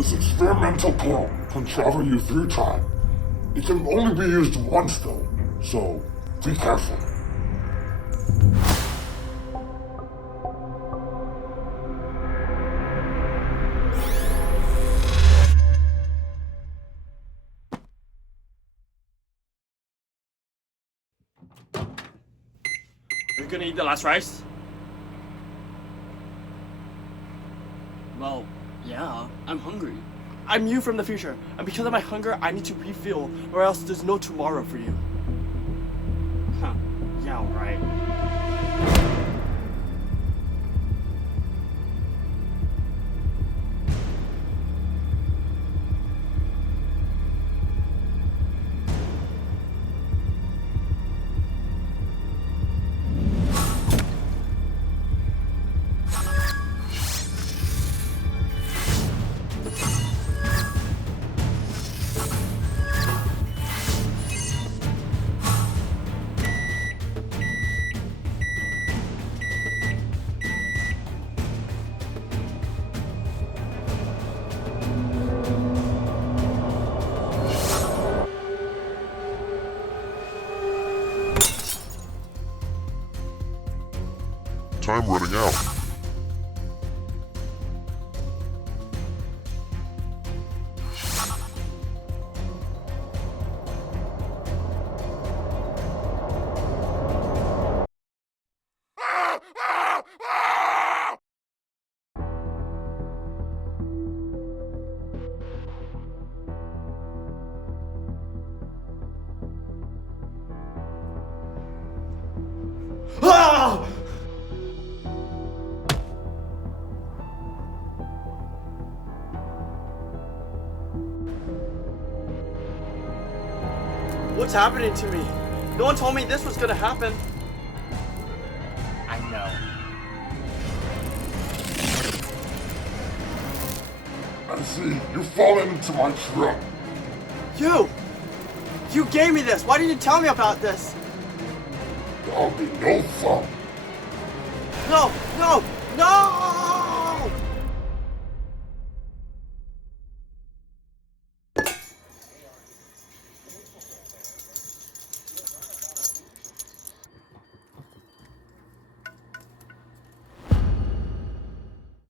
This experimental pill can travel you through time. It can only be used once though, so be careful. Are you gonna eat the last rice? Well, yeah, I'm hungry. I'm you from the future, and because of my hunger, I need to refuel, or else there's no tomorrow for you. Huh, yeah, right. Time running out. Ah! What's happening to me? No one told me this was gonna happen. I know. I see, you've fallen into my trap. You gave me this. Why didn't you tell me about this? There'll be no fun. No, no, no!